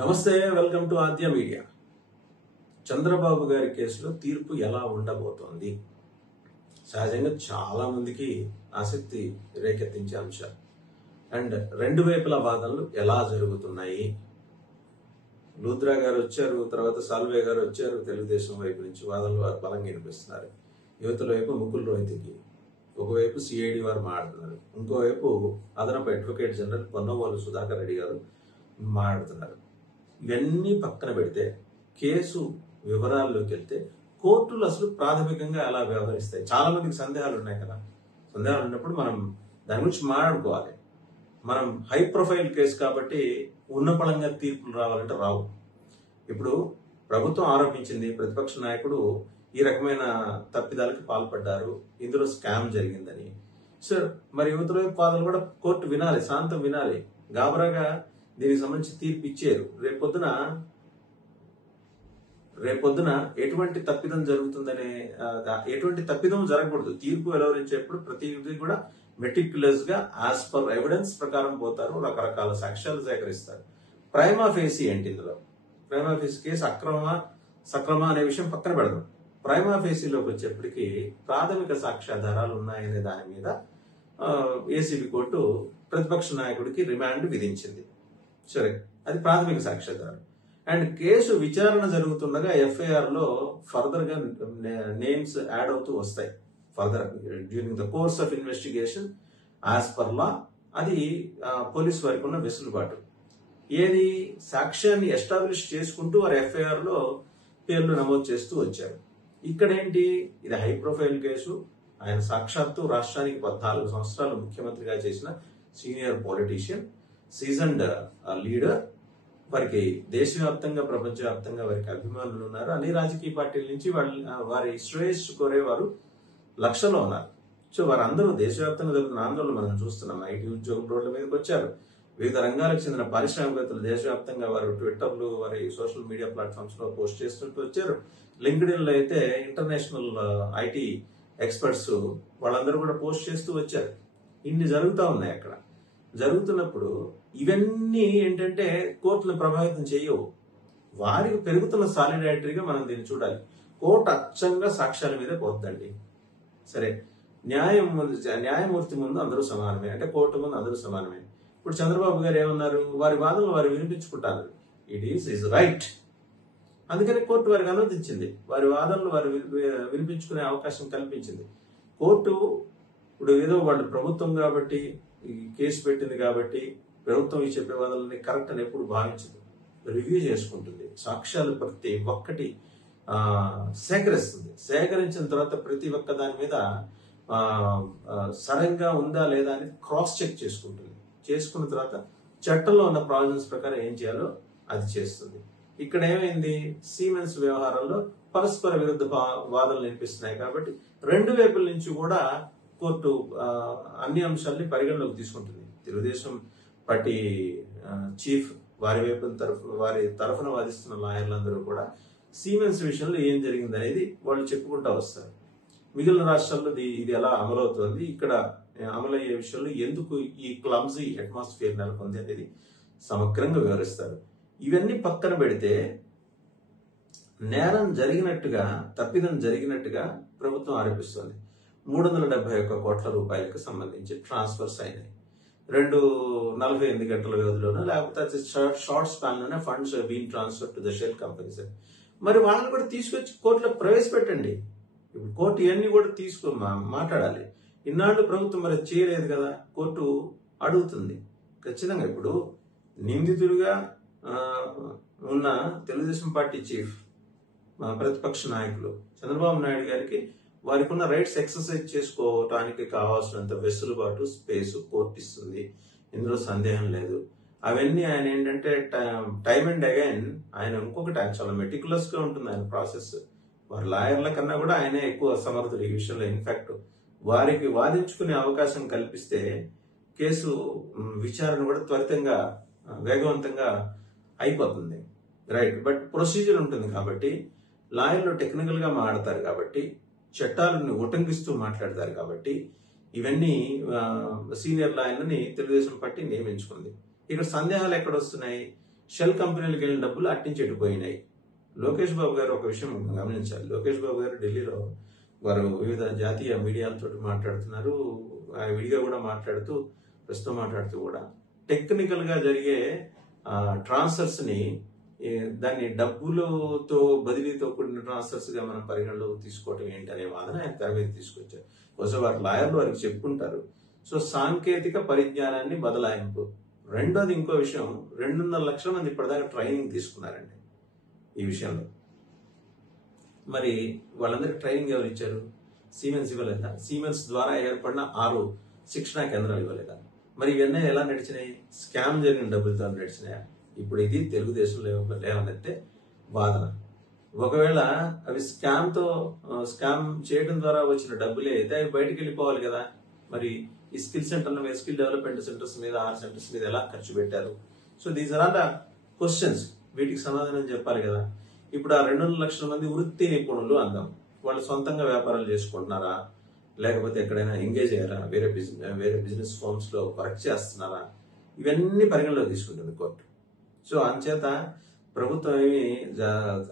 నమస్తే, welcome to Aadya media. Chandrababu గారి కేసులో తీర్పు ఎలా ఉండబోతోంది? సహజంగా చాలా మందికి ఆసక్తి రేకెత్తించే అంశం. అండ్ రెండు వైపుల వాదనలు ఎలా జరుగుతున్నాయి? లూద్రా గారు వచ్చారు, తర్వాత సాల్వే గారు వచ్చారు. తెలుగుదేశం వైపు నుంచి వాదనలు వారు బలంగా వినిపిస్తున్నారు. యువతల వైపు ముకుల్ రోహిత్కి, ఒకవైపు సిఐడి వారు మాట్లాడుతున్నారు, ఇంకోవైపు అదనపు అడ్వకేట్ జనరల్ పొన్నవోలు సుధాకర్ రెడ్డి గారు మాట్లాడుతున్నారు. ఇవన్నీ పక్కన పెడితే కేసు వివరాల్లోకి వెళ్తే కోర్టులు అసలు ప్రాథమికంగా ఎలా వ్యవహరిస్తాయి? చాలా మందికి సందేహాలు ఉన్నాయి కదా. సందేహాలు ఉన్నప్పుడు మనం దాని గురించి మాట్లాడుకోవాలి. మనం హై ప్రొఫైల్ కేసు కాబట్టి ఉన్నపళంగా తీర్పులు రావాలంటే రావు. ఇప్పుడు ప్రభుత్వం ఆరోపించింది ప్రతిపక్ష నాయకుడు ఈ రకమైన తప్పిదాలకు పాల్పడ్డారు, ఇందులో స్కామ్ జరిగిందని. సార్, మరి యువతల వైపు వాదనలు కూడా కోర్టు వినాలి, శాంతం వినాలి. గాబరాగా దీనికి సంబంధించి తీర్పు ఇచ్చారు. రేపొద్దున ఎటువంటి తప్పిదం జరుగుతుందనే ఎటువంటి తప్పిదం జరగకూడదు. తీర్పు వెలువరించేప్పుడు ప్రతిదీ కూడా మెటిక్యులస్ గా యాజ్ పర్ ఎవిడెన్స్ ప్రకారం పోతారు. రకరకాల సాక్ష్యాలు సేకరిస్తారు. ప్రైమా ఫేసి ఏంటి ఇందులో? ప్రైమా ఫేసి కేసు సక్రమ అనే విషయం పక్కన పెడదాం. ప్రైమా ఫేసీలోకి వచ్చేప్పటికి ప్రాథమిక సాక్ష్యాధారాలు ఉన్నాయనే దాని మీద ఏసీబీ కోర్టు ప్రతిపక్ష నాయకుడికి రిమాండ్ విధించింది. సరే, అది ప్రాథమిక సాక్ష్యాధారం. అండ్ కేసు విచారణ జరుగుతుండగా ఎఫ్ఐఆర్ లో ఫర్దర్ గా నేమ్స్ యాడ్ అవుతూ వస్తాయి. Further during the course of investigation as per law అది పోలీసు వారికి ఉన్న వెసులుబాటు. ఏది సాక్ష్యాన్ని ఎస్టాబ్లిష్ చేసుకుంటూ వారు ఎఫ్ఐఆర్ లో పేర్లు నమోదు చేస్తూ వచ్చారు. ఇక్కడేంటి, ఇది హై ప్రొఫైల్ కేసు. ఆయన సాక్షాత్తు రాష్ట్రానికి 14 సంవత్సరాలు ముఖ్యమంత్రిగా చేసిన సీనియర్ పొలిటీషియన్, సీజన్డ్ లీడర్. వారికి దేశవ్యాప్తంగా ప్రపంచవ్యాప్తంగా వారికి అభిమానులు ఉన్నారు. అన్ని రాజకీయ పార్టీల నుంచి వారి శ్రేయస్సు కోరేవారు లక్షలో ఉన్నారు. సో వారందరూ దేశవ్యాప్తంగా జరుగుతున్న ఆందోళన మనం చూస్తున్నాం. ఐటీ ఉద్యోగులు రోడ్ల మీదకి వచ్చారు. వివిధ రంగాలకు చెందిన పారిశ్రామికవేత్తలు దేశవ్యాప్తంగా వారు ట్విట్టర్లు, వారి సోషల్ మీడియా ప్లాట్ఫామ్స్ లో పోస్ట్ చేస్తుంటూ వచ్చారు. లింక్డ్ఇన్ లో అయితే ఇంటర్నేషనల్ ఐటీ ఎక్స్పర్ట్స్ వాళ్ళందరూ కూడా పోస్ట్ చేస్తూ వచ్చారు. ఇన్ని జరుగుతూ ఉన్నాయి. అక్కడ జరుగుతున్నప్పుడు ఇవన్నీ ఏంటంటే కోర్టును ప్రభావితం చేయవు. వారికి పెరుగుతున్న సాలిడారిటీగా మనం దీన్ని చూడాలి. కోర్టు అచ్చంగా సాక్ష్యాల మీద పోద్దండి. సరే, న్యాయమూర్తి ముందు అందరూ సమానమే, అంటే కోర్టు ముందు అందరూ సమానమే. ఇప్పుడు చంద్రబాబు గారు ఏమన్నారు? వారి వాదనలు వారు వినిపించుకుంటారు. It is right. అందుకని కోర్టు వారికి అనుమతించింది. వారి వాదనలు వారు వినిపించుకునే అవకాశం కల్పించింది. కోర్టు ఇప్పుడు ఏదో వాళ్ళు ప్రభుత్వం కాబట్టి ఈ కేసు పెట్టింది కాబట్టి ప్రభుత్వం ఈ చెప్పే వాదనలని కరెక్ట్ అని ఎప్పుడు భావించదు. రివ్యూ చేసుకుంటుంది. సాక్ష్యాలు ప్రతి ఒక్కటి సేకరిస్తుంది. సేకరించిన తర్వాత ప్రతి ఒక్క దాని మీద సడన్గా ఉందా లేదా అని క్రాస్ చెక్ చేసుకుంటుంది. చేసుకున్న తర్వాత చట్టంలో ఉన్న ప్రావిజన్స్ ప్రకారం ఏం చేయాలో అది చేస్తుంది. ఇక్కడ ఏమైంది? సీమెన్స్ వ్యవహారంలో పరస్పర విరుద్ధ వాదనలు వినిపిస్తున్నాయి కాబట్టి రెండు వైపుల నుంచి కూడా కోర్టు అన్ని అంశాలని పరిగణలోకి తీసుకుంటుంది. తెలుగుదేశం పార్టీ చీఫ్ వారి తరఫున వాదిస్తున్న లాయర్లందరూ కూడా సీమెన్స్ విషయంలో ఏం జరిగింది అనేది వాళ్ళు చెప్పుకుంటా వస్తారు. మిగిలిన రాష్ట్రాల్లో ఇది ఎలా అమలవుతుంది, ఇక్కడ అమలయ్యే విషయంలో ఎందుకు ఈ క్లమ్జీ అట్మాస్ఫియర్ నెలకొంది అనేది సమగ్రంగా వివరిస్తారు. ఇవన్నీ పక్కన పెడితే నేరం జరిగినట్టుగా, తప్పిదం జరిగినట్టుగా ప్రభుత్వం ఆరోపిస్తోంది. 371 కోట్ల రూపాయలకు సంబంధించి ట్రాన్స్ఫర్స్ అయినాయి. 48 గంటల వ్యవధిలోనో లేకపోతే షార్ట్ స్పాన్ లోనే funds been transfer to the shell companies. మరి వాళ్ళని కూడా తీసుకొచ్చి కోర్టులో ప్రవేశపెట్టండి. ఇప్పుడు కోర్టు ఇవన్నీ కూడా మాట్లాడాలి. ఇన్నాళ్ళు ప్రభుత్వం మరి చేయలేదు కదా, కోర్టు అడుగుతుంది ఖచ్చితంగా. ఇప్పుడు నిందితులుగా ఉన్న తెలుగుదేశం పార్టీ చీఫ్, ప్రతిపక్ష నాయకులు చంద్రబాబు నాయుడు గారికి వారికి ఉన్న రైట్స్ ఎక్సర్సైజ్ చేసుకోవటానికి కావాల్సినంత వెసులుబాటు, స్పేస్ కోర్టు ఇస్తుంది. ఇందులో సందేహం లేదు. అవన్నీ ఆయన ఏంటంటే టైమ్ అండ్ అగైన్ ఆయన ఇంకొకటి ఆయన చాలా మెటిక్యులస్ గా ఉంటుంది ఆయన ప్రాసెస్. వారి లాయర్ల కన్నా కూడా ఆయనే ఎక్కువ సమర్థుడు ఈ విషయంలో. ఇన్ఫాక్ట్ వారికి వాదించుకునే అవకాశం కల్పిస్తే కేసు విచారణ కూడా త్వరితంగా, వేగవంతంగా అయిపోతుంది. రైట్, బట్ ప్రొసీజర్ ఉంటుంది కాబట్టి లాయర్లు టెక్నికల్ గా మాట్లాడతారు కాబట్టి, చట్టాలను ఉటంకిస్తూ మాట్లాడతారు కాబట్టి ఇవన్నీ సీనియర్ లాయర్లని తెలుగుదేశం పార్టీ నియమించుకుంది. ఇక్కడ సందేహాలు ఎక్కడ వస్తున్నాయి? షెల్ కంపెనీలకు వెళ్ళిన డబ్బులు అట్టించి ఎటుపోయినాయి. లోకేష్ బాబు గారు ఒక విషయం గమనించాలి. లోకేష్ బాబు గారు ఢిల్లీలో వారు వివిధ జాతీయ మీడియాలతో మాట్లాడుతున్నారు. విడిగా కూడా మాట్లాడుతూ, ప్రస్తుతం మాట్లాడుతూ కూడా టెక్నికల్ గా జరిగే ట్రాన్స్ఫర్స్ ని దాన్ని డబ్బులతో బదిలీతో కూడిన ట్రాన్స్ఫర్స్ గా మనం పరిగణలోకి తీసుకోవటం ఏంటి అనే వాదన ఆయన తెర మీద తీసుకొచ్చారు. బహుశా వారి లాయర్లు వారికి చెప్పుకుంటారు. సో సాంకేతిక పరిజ్ఞానాన్ని బదలాయింపు. రెండోది ఇంకో విషయం, 2.5 లక్షల మంది ఇప్పటిదాకా ట్రైనింగ్ తీసుకున్నారండి ఈ విషయంలో. మరి వాళ్ళందరికీ ట్రైనింగ్ ఎవరు ఇచ్చారు? సిమెన్స్ ఇవ్వలేదా? సిమెన్స్ ద్వారా ఏర్పడిన 6 శిక్షణా కేంద్రాలు ఇవ్వలేదా? మరి ఇవన్నీ ఎలా నడిచినాయి? స్కామ్ జరిగిన డబ్బులతో నడిచినాయా? ఇప్పుడు ఇది తెలుగుదేశం లేవనైతే వాదన. ఒకవేళ అవి స్కామ్ చేయడం ద్వారా వచ్చిన డబ్బులే అయితే అవి బయటకు వెళ్ళిపోవాలి కదా. మరి ఈ స్కిల్ సెంటర్ల మీద, స్కిల్ డెవలప్మెంట్ సెంటర్స్ మీద, 6 సెంటర్స్ మీద ఎలా ఖర్చు పెట్టారు? So these are all the questions. వీటికి సమాధానం చెప్పాలి కదా. ఇప్పుడు ఆ 2.5 లక్షల మంది వృత్తి నిపుణులు అందాం. వాళ్ళు సొంతంగా వ్యాపారాలు చేసుకుంటున్నారా, లేకపోతే ఎక్కడైనా ఎంగేజ్ అయ్యారా, వేరే బిజినెస్ ఫర్మ్స్ లో వర్క్ చేస్తున్నారా? ఇవన్నీ పరిగణలోకి తీసుకుంటుంది కోర్టు. సో అంచేత ప్రభుత్వం ఏమి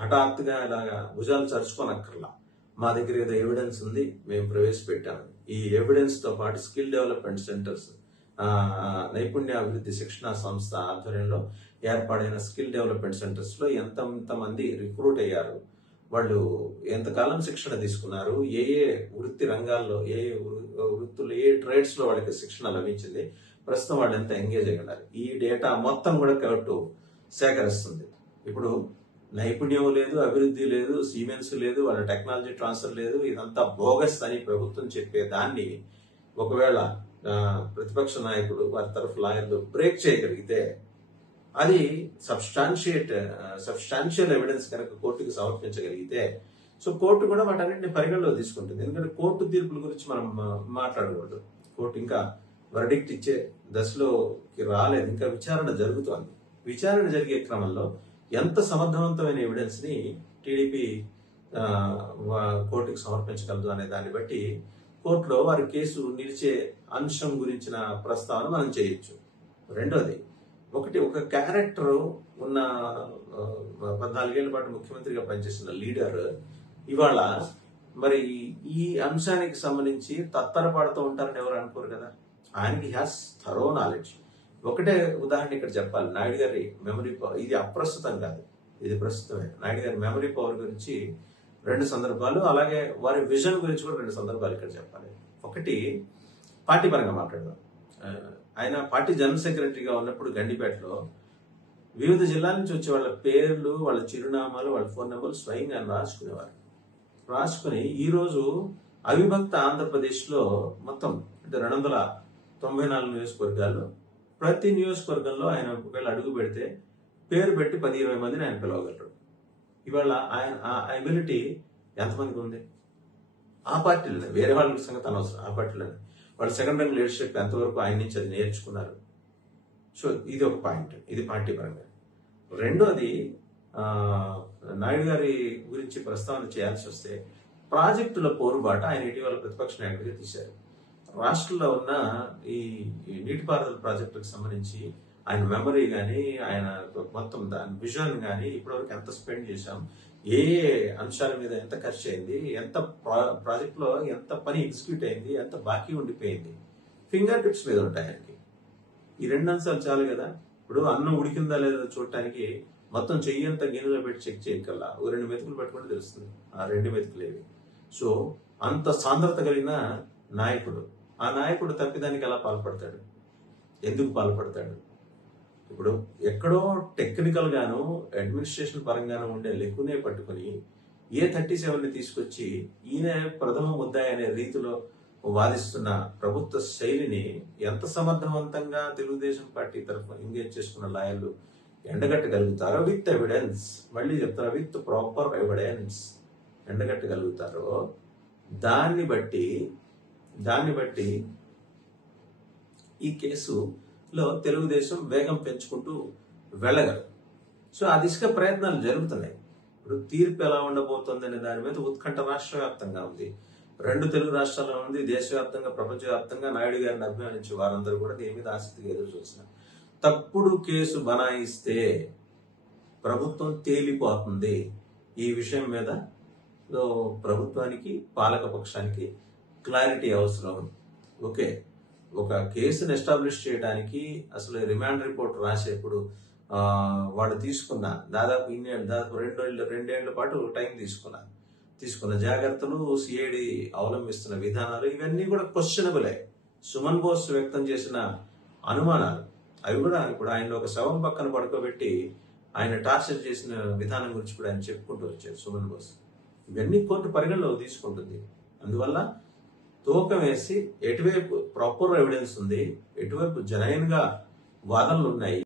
హఠాత్తుగా ఇలాగా భుజాలు చరుచుకోనక్కర్లా. మా దగ్గర ఏదో ఎవిడెన్స్ ఉంది, మేము ప్రవేశపెట్టాము. ఈ ఎవిడెన్స్ తో పాటు స్కిల్ డెవలప్మెంట్ సెంటర్స్, నైపుణ్యాభివృద్ధి శిక్షణా సంస్థ ఆధ్వర్యంలో ఏర్పాటైన స్కిల్ డెవలప్మెంట్ సెంటర్స్ లో ఎంతమంది రిక్రూట్ అయ్యారు, వాళ్ళు ఎంతకాలం శిక్షణ తీసుకున్నారు, ఏ వృత్తి రంగాల్లో, ఏ వృత్తులు, ఏ ట్రేడ్స్ లో వాళ్ళకి శిక్షణ లభించింది, ప్రస్తుతం వాళ్ళు ఎంత ఎంగేజ్ అయ్యి ఉన్నారు, ఈ డేటా మొత్తం కూడా కోర్టు సేకరిస్తుంది. ఇప్పుడు నైపుణ్యం లేదు, అభివృద్ధి లేదు, సిమెన్స్ లేదు, వాళ్ళ టెక్నాలజీ ట్రాన్స్ఫర్ లేదు, ఇదంతా బోగస్ అని ప్రభుత్వం చెప్పే దాన్ని ఒకవేళ ప్రతిపక్ష నాయకుడు వారి తరఫు లాయర్లు బ్రేక్ చేయగలిగితే అది సబ్స్టాన్షియల్ ఎవిడెన్స్ కనుక కోర్టుకి సమర్పించగలిగితే, సో కోర్టు కూడా వాటన్నింటిని పరిగణలో తీసుకుంటుంది. ఎందుకంటే కోర్టు తీర్పుల గురించి మనం మాట్లాడకూడదు. కోర్టు ఇంకా వర్డిక్ట్ ఇచ్చే దశలోకి రాలేదు, ఇంకా విచారణ జరుగుతోంది. విచారణ జరిగే క్రమంలో ఎంత సమర్థవంతమైన ఎవిడెన్స్ ని టీడీపీ కోర్టుకి సమర్పించగలదు అనే దాన్ని బట్టి కోర్టులో వారి కేసు నిలిచే అంశం గురించిన ప్రస్తావన మనం చేయొచ్చు. రెండోది, ఒక క్యారెక్టర్ ఉన్న 14 ఏళ్ల పాటు ముఖ్యమంత్రిగా పనిచేసిన లీడర్ ఇవాళ మరి ఈ అంశానికి సంబంధించి తత్తరపడుతూ ఉంటారని ఎవరు అనుకోరు కదా. ఆయనకి హ్యాస్ థరో నాలెడ్జ్. ఒకటే ఉదాహరణ ఇక్కడ చెప్పాలి. నాయుడు గారి మెమరీ పవర్, ఇది అప్రస్తుతం కాదు, ఇది ప్రస్తుతమే. నాయుడు గారి మెమరీ పవర్ గురించి 2 సందర్భాలు, అలాగే వారి విజన్ గురించి కూడా 2 సందర్భాలు ఇక్కడ చెప్పాలి. ఒకటి పార్టీ పరంగా మాట్లాడదాం. ఆయన పార్టీ జనరల్ సెక్రటరీగా ఉన్నప్పుడు గండిపేటలో వివిధ జిల్లాల నుంచి వచ్చే వాళ్ళ పేర్లు, వాళ్ళ చిరునామాలు, వాళ్ళ ఫోన్ నెంబర్లు స్వయంగా రాసుకునేవారు. రాసుకుని ఈరోజు అవిభక్త ఆంధ్రప్రదేశ్లో మొత్తం అంటే 294 నియోజకవర్గాల్లో ప్రతి నియోజకవర్గంలో ఆయన ఒకవేళ అడుగు పెడితే పేరు పెట్టి 10-20 మందిని ఆయన పిలవగలరు. ఇవాళ ఆయన ఆ ఎబిలిటీ ఎంతమందికి ఉంది? ఆ పార్టీలోనే, వేరే వాళ్ళ సంగతి అనవసరం, ఆ పార్టీలోనే వాళ్ళు సెకండ్ ర్యాంక్ లీడర్షిప్ ఎంతవరకు ఆయన నుంచి అది నేర్చుకున్నారు. సో ఇది ఒక పాయింట్, ఇది పార్టీ పరంగా. రెండోది, నాయుడు గారి గురించి ప్రస్తావన చేయాల్సి వస్తే ప్రాజెక్టుల పోరుబాట ఆయన ఇటీవల ప్రతిపక్ష నాయకుడిగా తీశారు. రాష్ట్రంలో ఉన్న ఈ నీటిపారుదల ప్రాజెక్టులకు సంబంధించి ఆయన మెమరీ కానీ, ఆయన మొత్తం దాని విజన్ కానీ, ఇప్పటివరకు ఎంత స్పెండ్ చేశాం, ఏ అంశాల మీద ఎంత ఖర్చు అయింది, ఎంత ప్రాజెక్ట్ లో ఎంత పని ఎగ్జిక్యూట్ అయింది, ఎంత బాకీ ఉండిపోయింది, ఫింగర్ టిప్స్ మీద ఉంటాయి ఆయనకి. ఈ 2 అంశాలు చాలు కదా. ఇప్పుడు అన్నం ఉడికిందా లేదా చూడటానికి మొత్తం చెయ్యంత గిన్నెలో పెట్టి చెక్ చేయగల 2 మెతుకులు పట్టుకుంటే తెలుస్తుంది ఆ 2 మెతుకులేవి. సో అంత సాంద్రత కలిగిన నాయకుడు, ఆ నాయకుడు తప్పిదానికి ఎలా పాల్పడతాడు, ఎందుకు పాల్పడతాడు? ఇప్పుడు ఎక్కడో టెక్నికల్ గాను అడ్మినిస్ట్రేషన్ పరంగాను ఉండే లెక్కునే పట్టుకుని A37ని తీసుకొచ్చి ఈయన ప్రథమ ముద్దాయి అనే రీతిలో వాదిస్తున్న ప్రభుత్వ శైలిని ఎంత సమర్థవంతంగా తెలుగుదేశం పార్టీ తరఫున ఎంగేజ్ చేసుకున్న లాయర్లు ఎండగట్టగలుగుతారో విత్ ఎవిడెన్స్, మళ్ళీ చెప్తారో విత్ ప్రాపర్ ఎవిడెన్స్ ఎండగట్టగలుగుతారో దాన్ని బట్టి ఈ కేసులో తెలుగుదేశం వేగం పెంచుకుంటూ వెళ్ళగలరు. సో ఆ దిశగా ప్రయత్నాలు జరుగుతున్నాయి. ఇప్పుడు తీర్పు ఎలా ఉండబోతోందనే దాని మీద ఉత్కంఠ రాష్ట్ర వ్యాప్తంగా ఉంది. 2 తెలుగు రాష్ట్రాల్లో ఉంది, దేశవ్యాప్తంగా, ప్రపంచవ్యాప్తంగా నాయుడు గారిని అభిమానించే వారందరూ కూడా దీని మీద ఆసక్తిగా ఎదురు చూస్తున్నారు. తప్పుడు కేసు బనాయిస్తే ప్రభుత్వం తేలిపోతుంది. ఈ విషయం మీద ప్రభుత్వానికి పాలక పక్షానికి క్లారిటీ అవసరం. ఓకే, ఒక కేసును ఎస్టాబ్లిష్ చేయడానికి అసలు రిమాండ్ రిపోర్ట్ రాసేప్పుడు వాడు దాదాపు రెండేళ్ల పాటు టైం తీసుకున్న జాగ్రత్తలు, సిఐడి అవలంబిస్తున్న విధానాలు ఇవన్నీ కూడా క్వశ్చనబులే. సుమన్ బోస్ వ్యక్తం చేసిన అనుమానాలు అవి కూడా ఇప్పుడు ఆయన ఒక శవం పక్కన పడుకోబెట్టి ఆయన టార్చర్ చేసిన విధానం గురించి కూడా ఆయన చెప్పుకుంటూ వచ్చారు సుమన్ బోస్. ఇవన్నీ కోర్టు పరిగణలో తీసుకుంటుంది. అందువల్ల తూకం వేసి ఎటువైపు ప్రాపర్ ఎవిడెన్స్ ఉంది, ఎటువైపు జనైన్ గా వాదనలు ఉన్నాయి,